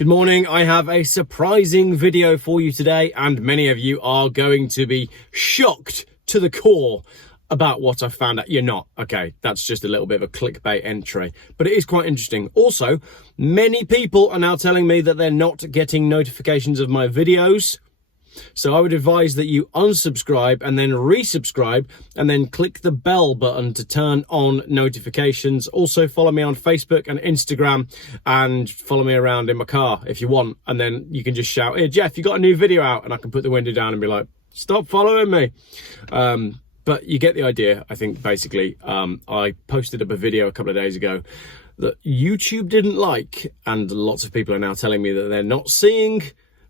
Good morning. I have a surprising video for you today, and many of you are going to be shocked to the core about what I found out. You're not. Okay, that's just a little bit of a clickbait entry, but it is quite interesting. Also, many people are now telling me that they're not getting notifications of my videos. So I would advise that you unsubscribe and then resubscribe and then click the bell button to turn on notifications. Also follow me on Facebook and Instagram and follow me around in my car if you want. And then you can just shout, "Hey Geoff, you got a new video out?" And I can put the window down and be like, "Stop following me." But you get the idea. I think basically I posted up a video a couple of days ago that YouTube didn't like, and lots of people are now telling me that they're not seeing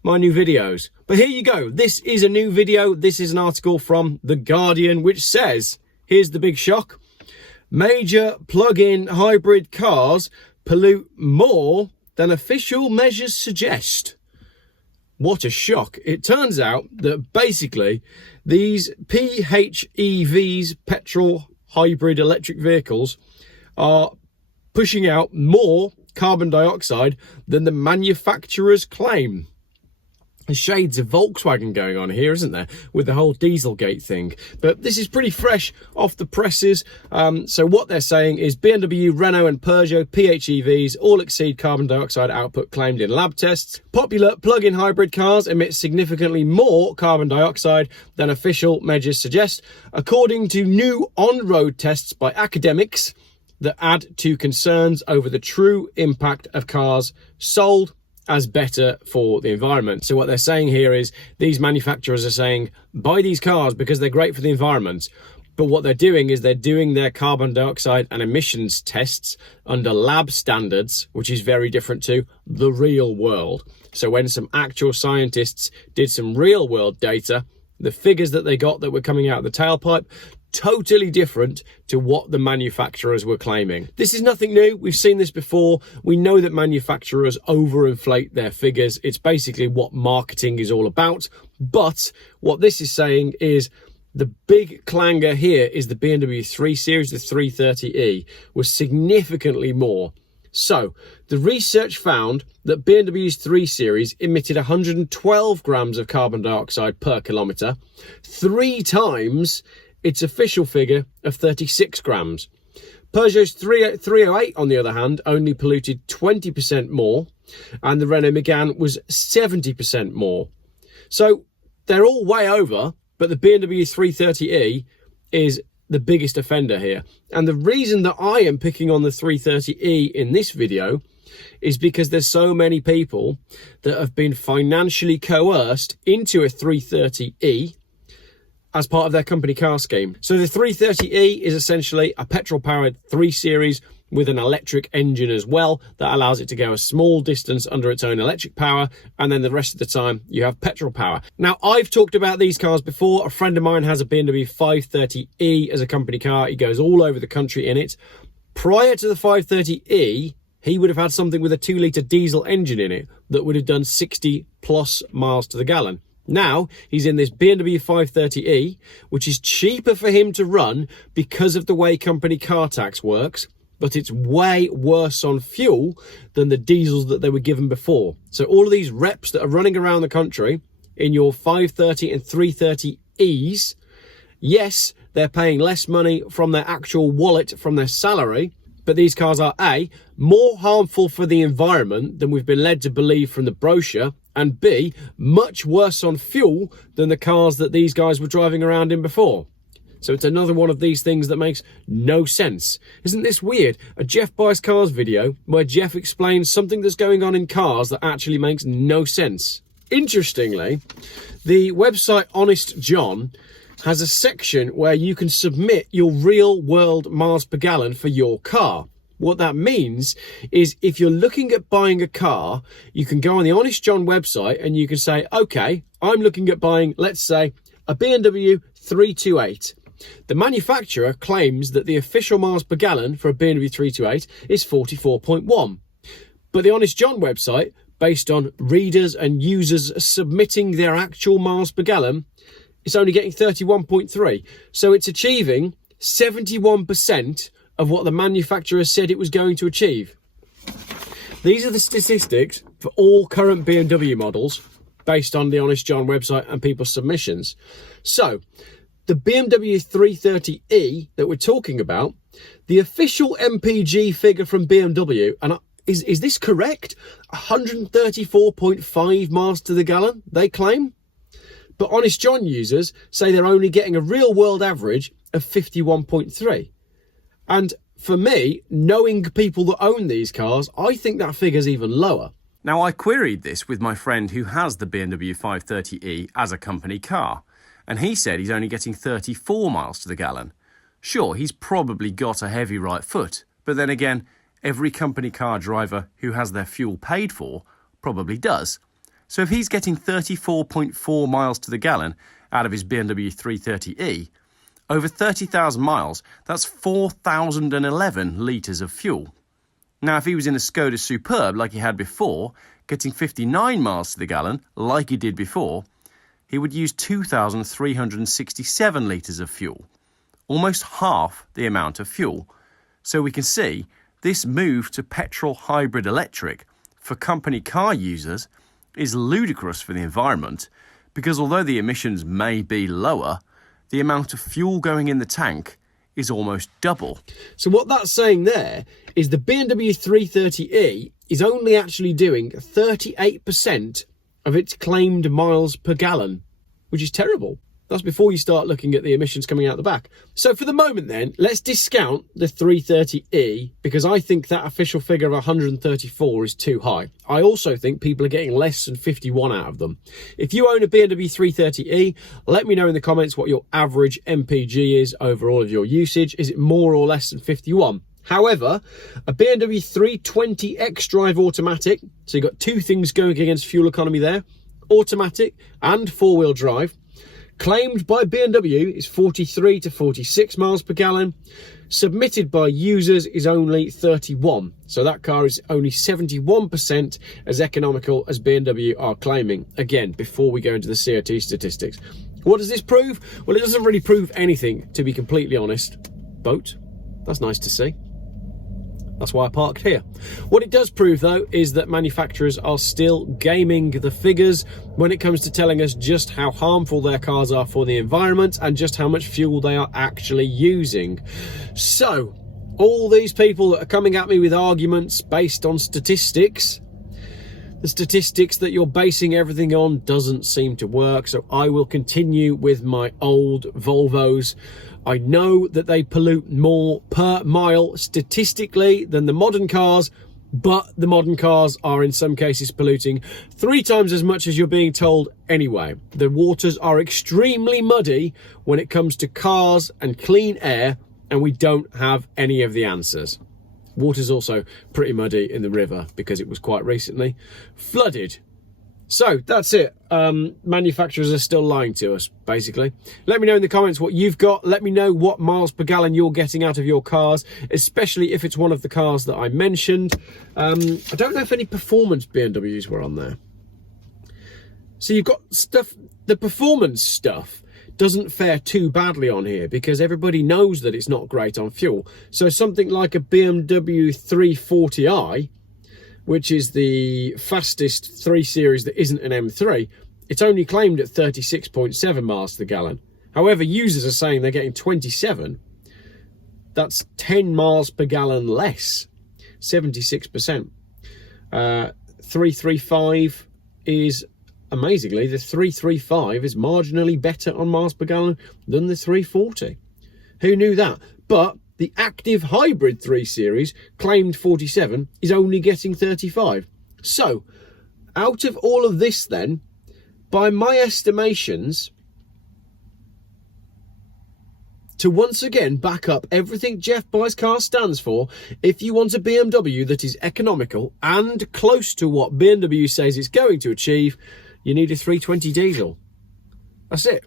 my new videos. But here you go. This is a new video. This is an article from The Guardian, which says, here's the big shock: major plug-in hybrid cars pollute more than official measures suggest. What a shock. It turns out that basically these PHEVs, petrol hybrid electric vehicles, are pushing out more carbon dioxide than the manufacturers claim. Shades of Volkswagen going on here, isn't there, with the whole Dieselgate thing? But this is pretty fresh off the presses. So what they're saying is BMW, Renault and Peugeot PHEVs all exceed carbon dioxide output claimed in lab tests. Popular plug-in hybrid cars emit significantly more carbon dioxide than official measures suggest, according to new on-road tests by academics that add to concerns over the true impact of cars sold as better for the environment. So what they're saying here is these manufacturers are saying, buy these cars because they're great for the environment. But what they're doing is they're doing their carbon dioxide and emissions tests under lab standards, which is very different to the real world. So when some actual scientists did some real world data, the figures that they got that were coming out of the tailpipe, totally different to what the manufacturers were claiming. This is nothing new. We've seen this before. We know that manufacturers overinflate their figures. It's basically what marketing is all about. But what this is saying is the big clanger here is the BMW 3 Series, the 330e, was significantly more. So the research found that BMW's 3 Series emitted 112 grams of carbon dioxide per kilometre, 3 times its official figure of 36 grams. Peugeot's 308, on the other hand, only polluted 20% more, and the Renault Megane was 70% more. So they're all way over, but the BMW 330e is the biggest offender here. And the reason that I am picking on the 330e in this video is because there's so many people that have been financially coerced into a 330e as part of their company car scheme. So the 330e is essentially a petrol-powered 3 Series with an electric engine as well that allows it to go a small distance under its own electric power, and then the rest of the time you have petrol power. Now, I've talked about these cars before. A friend of mine has a BMW 530e as a company car. He goes all over the country in it. Prior to the 530e, he would have had something with a 2-litre diesel engine in it that would have done 60 plus miles to the gallon. Now he's in this BMW 530e, which is cheaper for him to run because of the way company car tax works, but it's way worse on fuel than the diesels that they were given before. So all of these reps that are running around the country in your 530 and 330es, yes, they're paying less money from their actual wallet, from their salary, but these cars are A, more harmful for the environment than we've been led to believe from the brochure, and B, much worse on fuel than the cars that these guys were driving around in before. So it's another one of these things that makes no sense. Isn't this weird? A Geoff Buys Cars video where Geoff explains something that's going on in cars that actually makes no sense. Interestingly, the website Honest John has a section where you can submit your real world miles per gallon for your car. What that means is if you're looking at buying a car, you can go on the Honest John website and you can say, okay, I'm looking at buying, let's say, a BMW 328. The manufacturer claims that the official miles per gallon for a BMW 328 is 44.1. But the Honest John website, based on readers and users submitting their actual miles per gallon, it's only getting 31.3. So it's achieving 71% of what the manufacturer said it was going to achieve. These are the statistics for all current BMW models based on the Honest John website and people's submissions. So the BMW 330e that we're talking about, the official MPG figure from BMW, and is this correct? 134.5 miles to the gallon, they claim. But Honest John users say they're only getting a real world average of 51.3. And for me, knowing people that own these cars, I think that figure's even lower. Now, I queried this with my friend who has the BMW 530e as a company car, and he said he's only getting 34 miles to the gallon. Sure, he's probably got a heavy right foot, but then again, every company car driver who has their fuel paid for probably does. So if he's getting 34.4 miles to the gallon out of his BMW 330e, over 30,000 miles, that's 4,011 litres of fuel. Now, if he was in a Skoda Superb like he had before, getting 59 miles to the gallon like he did before, he would use 2,367 litres of fuel, almost half the amount of fuel. So we can see this move to petrol hybrid electric for company car users is ludicrous for the environment, because although the emissions may be lower, the amount of fuel going in the tank is almost double. So what that's saying there is the BMW 330e is only actually doing 38% of its claimed miles per gallon, which is terrible. That's before you start looking at the emissions coming out the back. So for the moment then, let's discount the 330e, because I think that official figure of 134 is too high. I also think people are getting less than 51 out of them. If you own a BMW 330e, let me know in the comments what your average MPG is over all of your usage. Is it more or less than 51? However, a BMW 320 xDrive automatic, so you've got two things going against fuel economy there, automatic and four-wheel drive, claimed by BMW is 43 to 46 miles per gallon. Submitted by users is only 31. So that car is only 71% as economical as BMW are claiming. Again, before we go into the CO2 statistics. What does this prove? Well, it doesn't really prove anything, to be completely honest. Boat, that's nice to see. That's why I parked here. What it does prove, though, is that manufacturers are still gaming the figures when it comes to telling us just how harmful their cars are for the environment and just how much fuel they are actually using. So, all these people that are coming at me with arguments based on statistics, the statistics that you're basing everything on doesn't seem to work, so I will continue with my old Volvos. I know that they pollute more per mile statistically than the modern cars, but the modern cars are in some cases polluting 3 times as much as you're being told anyway. The waters are extremely muddy when it comes to cars and clean air, and we don't have any of the answers. Water's also pretty muddy in the river because it was quite recently flooded. So that's it. Manufacturers are still lying to us, basically. Let me know in the comments what you've got. Let me know what miles per gallon you're getting out of your cars, especially if it's one of the cars that I mentioned. I don't know if any performance BMWs were on there. So you've got stuff, the performance stuff doesn't fare too badly on here because everybody knows that it's not great on fuel. So something like a BMW 340i, which is the fastest 3 Series that isn't an M3, it's only claimed at 36.7 miles to the gallon. However, users are saying they're getting 27. That's 10 miles per gallon less, 76%. 335 is, amazingly, the 335 is marginally better on miles per gallon than the 340. Who knew that? But the active hybrid 3 Series, claimed 47, is only getting 35. So, out of all of this then, by my estimations, to once again back up everything Geoff Buys Cars stands for, if you want a BMW that is economical and close to what BMW says it's going to achieve, you need a 320 diesel. That's it.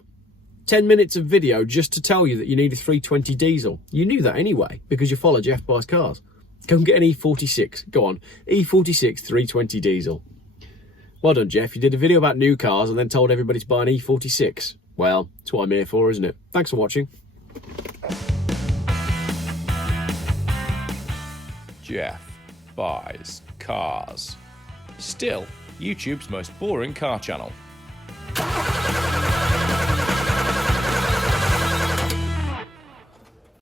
10 minutes of video just to tell you that you need a 320 diesel. You knew that anyway, because you follow Geoff Buys Cars. Go and get an E46. Go on, E46 320 diesel. Well done, Geoff. You did a video about new cars and then told everybody to buy an E46. Well, that's what I'm here for, isn't it? Thanks for watching. Geoff Buys Cars. Still, YouTube's most boring car channel.